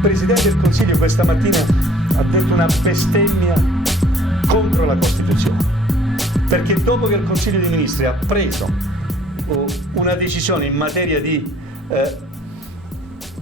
Presidente del Consiglio questa mattina ha detto una bestemmia contro la Costituzione, perché dopo che il Consiglio dei Ministri ha preso una decisione in materia di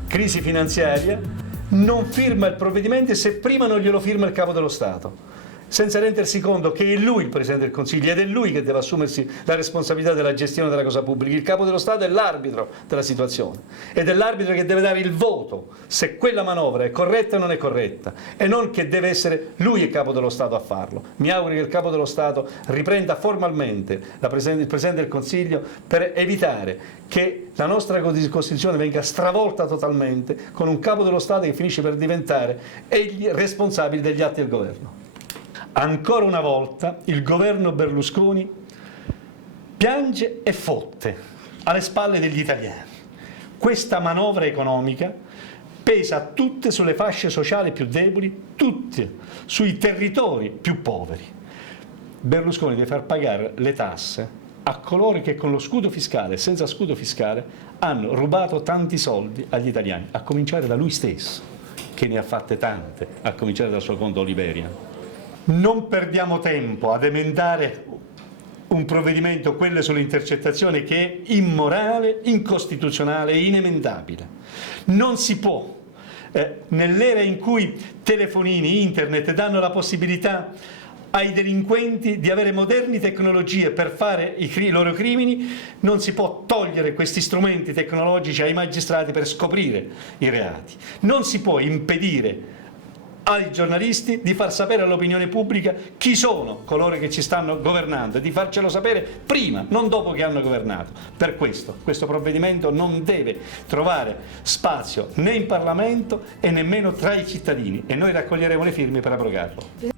crisi finanziaria, non firma il provvedimento se prima non glielo firma il Capo dello Stato, senza rendersi conto che è lui il Presidente del Consiglio ed è lui che deve assumersi la responsabilità della gestione della cosa pubblica. Il Capo dello Stato è l'arbitro della situazione ed è l'arbitro che deve dare il voto se quella manovra è corretta o non è corretta, e non che deve essere lui il Capo dello Stato a farlo. Mi auguro che il Capo dello Stato riprenda formalmente il Presidente del Consiglio per evitare che la nostra Costituzione venga stravolta totalmente con un Capo dello Stato che finisce per diventare egli responsabile degli atti del governo. Ancora una volta il governo Berlusconi piange e fotte alle spalle degli italiani. Questa manovra economica pesa tutte sulle fasce sociali più deboli, tutte sui territori più poveri. Berlusconi deve far pagare le tasse a coloro che con lo scudo fiscale e senza scudo fiscale hanno rubato tanti soldi agli italiani, a cominciare da lui stesso, che ne ha fatte tante, a cominciare dal suo conto Oliverian. Non perdiamo tempo ad emendare un provvedimento, quello sulle intercettazioni, che è immorale, incostituzionale e inemendabile. Non si può, nell'era in cui telefonini, internet danno la possibilità ai delinquenti di avere moderne tecnologie per fare i loro crimini, non si può togliere questi strumenti tecnologici ai magistrati per scoprire i reati. Non si può impedire ai giornalisti di far sapere all'opinione pubblica chi sono coloro che ci stanno governando e di farcelo sapere prima, non dopo che hanno governato. Per questo provvedimento non deve trovare spazio né in Parlamento e nemmeno tra i cittadini, e noi raccoglieremo le firme per abrogarlo.